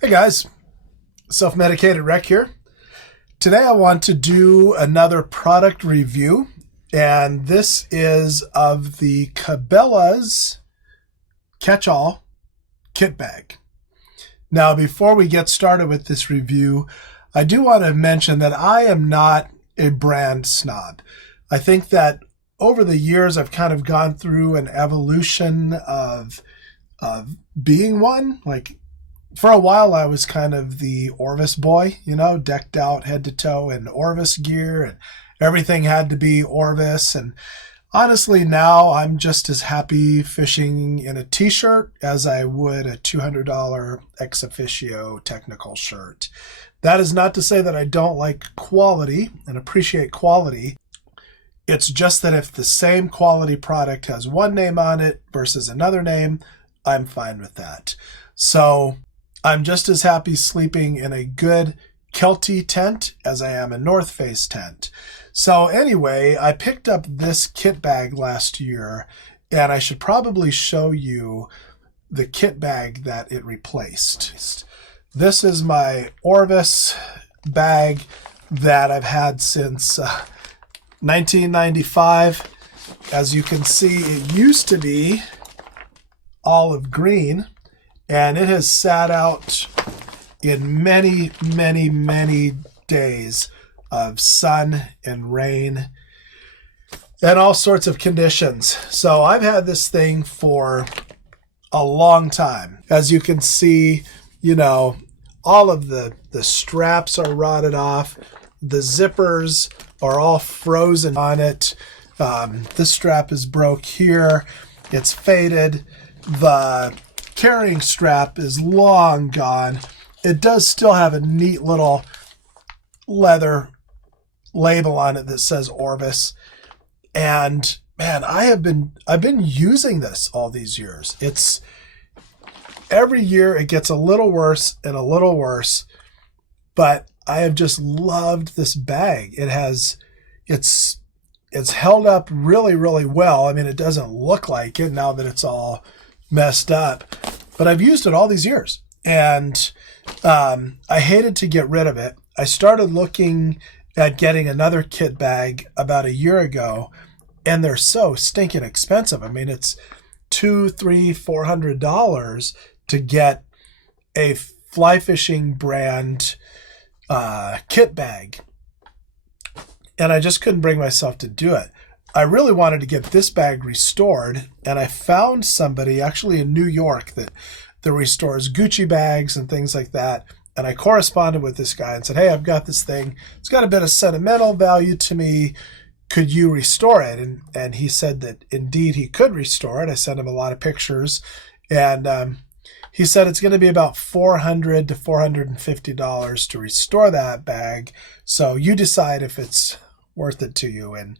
Hey guys, Self-Medicated Rec here. Today I want to do another product review, and this is of the Cabela's Catch-All Kit Bag. Now, before we get started with this review, I do want to mention that I am not a brand snob. I think that over the years I've kind of gone through an evolution of being one. Like, for a while, I was kind of the Orvis boy, decked out head to toe in Orvis gear, and everything had to be Orvis. And honestly, now I'm just as happy fishing in a t-shirt as I would a $200 ex officio technical shirt. That is not to say that I don't like quality and appreciate quality. It's just that if the same quality product has one name on it versus another name, I'm fine with that. So I'm just as happy sleeping in a good Kelty tent as I am a North Face tent. So anyway, I picked up this kit bag last year, and I should probably show you the kit bag that it replaced. This is my Orvis bag that I've had since 1995. As you can see, it used to be olive green, and it has sat out in many, many, many days of sun and rain and all sorts of conditions. So I've had this thing for a long time. As you can see, all of the straps are rotted off. The zippers are all frozen on it. This strap is broke here. It's faded. The carrying strap is long gone. It does still have a neat little leather label on it that says Orvis. And man, I've been using this all these years. It's every year it gets a little worse and a little worse, but I have just loved this bag. It's held up really, really well. I mean, it doesn't look like it now that it's all messed up, but I've used it all these years, and I hated to get rid of it. I started looking at getting another kit bag about a year ago, and they're so stinking expensive. I mean, it's $200, $300, $400 to get a fly fishing brand kit bag, and I just couldn't bring myself to do it. I really wanted to get this bag restored, and I found somebody actually in New York that restores Gucci bags and things like that. And I corresponded with this guy and said, hey, I've got this thing. It's got a bit of sentimental value to me. Could you restore it? And he said that indeed he could restore it. I sent him a lot of pictures, and he said it's going to be about $400 to $450 to restore that bag. So you decide if it's worth it to you, and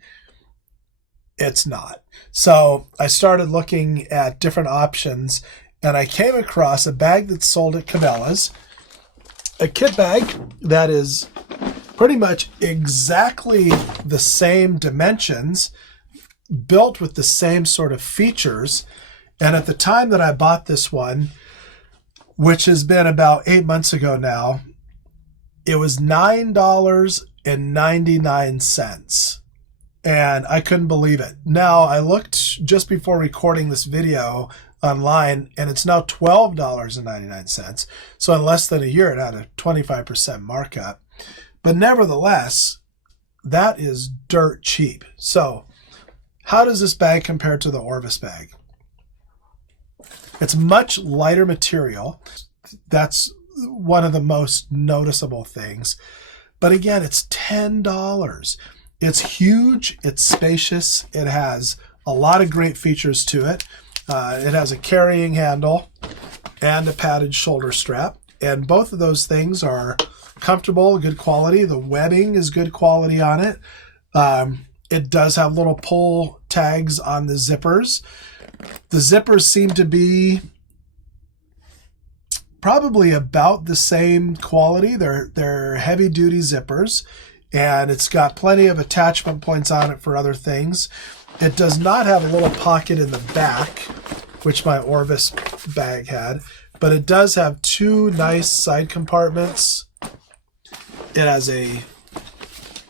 it's not. So I started looking at different options, and I came across a bag that's sold at Cabela's, a kit bag that is pretty much exactly the same dimensions, built with the same sort of features. And at the time that I bought this one, which has been about 8 months ago now, it was $9.99. And I couldn't believe it. Now, I looked just before recording this video online, and it's now $12.99. So in less than a year, it had a 25% markup. But nevertheless, that is dirt cheap. So how does this bag compare to the Orvis bag? It's much lighter material. That's one of the most noticeable things. But again, it's $10. It's huge, it's spacious, it has a lot of great features to it. It has a carrying handle and a padded shoulder strap, and both of those things are comfortable, good quality. The webbing is good quality on it. It does have little pull tags on the zippers. The zippers seem to be probably about the same quality. They're heavy-duty zippers, and it's got plenty of attachment points on it for other things. It does not have a little pocket in the back, which my Orvis bag had. but it does have two nice side compartments. It has a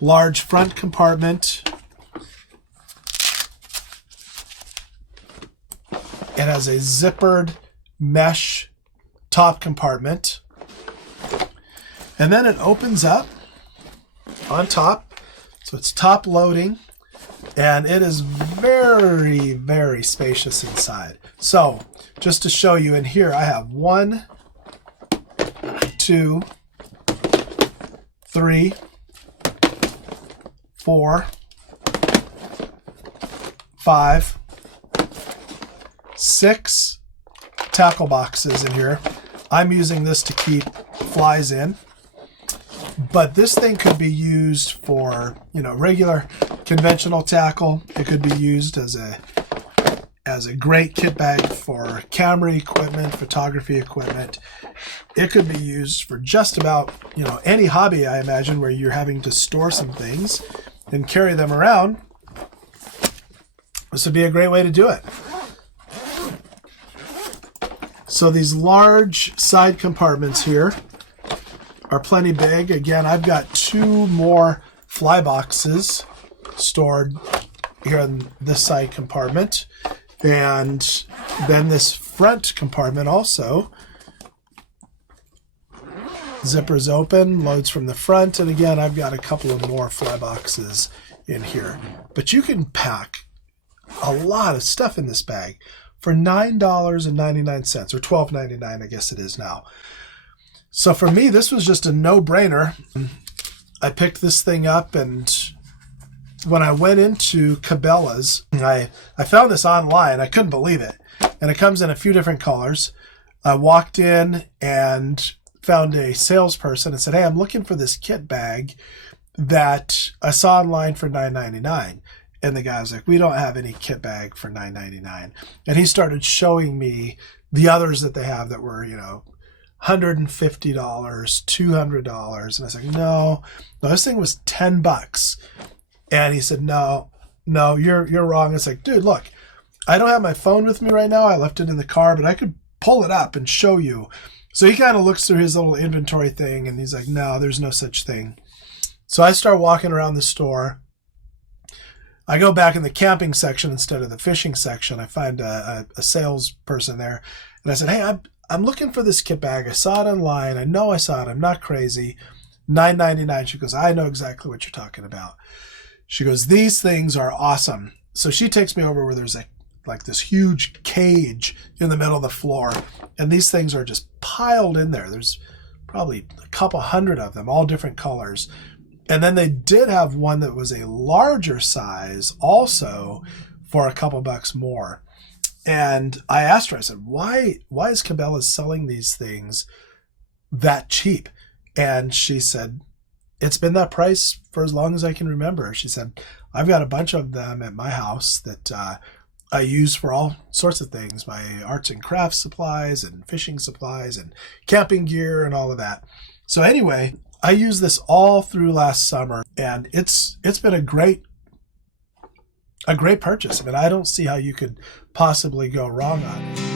large front compartment. It has a zippered mesh top compartment. And then it opens up on top. So it's top loading. And it is very, very spacious inside. So just to show you in here, I have 1, 2, 3, 4, 5, 6 tackle boxes in here. I'm using this to keep flies in. But this thing could be used for, regular conventional tackle. It could be used as a great kit bag for camera equipment, photography equipment. It could be used for just about, any hobby, I imagine, where you're having to store some things and carry them around. This would be a great way to do it. So these large side compartments here are plenty big. Again, I've got 2 more fly boxes stored here in this side compartment. And then this front compartment also. Zipper's open, loads from the front. And again, I've got a couple of more fly boxes in here. But you can pack a lot of stuff in this bag for $9.99 or $12.99, I guess it is now. So for me, this was just a no-brainer. I picked this thing up, and when I went into Cabela's, I found this online. I couldn't believe it. And it comes in a few different colors. I walked in and found a salesperson and said, hey, I'm looking for this kit bag that I saw online for $9.99. And the guy was like, we don't have any kit bag for $9.99. And he started showing me the others that they have that were, $150, $200. And I was like, no, this thing was $10. And he said, no, you're wrong. It's like, dude, look, I don't have my phone with me right now. I left it in the car, but I could pull it up and show you. So he kind of looks through his little inventory thing, and he's like, no, there's no such thing. So I start walking around the store. I go back in the camping section instead of the fishing section. I find a salesperson there. And I said, hey, I'm looking for this kit bag. I saw it online. I know I saw it. I'm not crazy. $9.99. She goes, I know exactly what you're talking about. She goes, these things are awesome. So she takes me over where there's like this huge cage in the middle of the floor. And these things are just piled in there. There's probably a couple hundred of them, all different colors. And then they did have one that was a larger size also for a couple bucks more. And I asked her, I said, why is Cabela selling these things that cheap? And she said, it's been that price for as long as I can remember. She said, I've got a bunch of them at my house that I use for all sorts of things, my arts and crafts supplies and fishing supplies and camping gear and all of that. So anyway, I used this all through last summer, and it's been a great purchase. I mean, I don't see how you could possibly go wrong on it.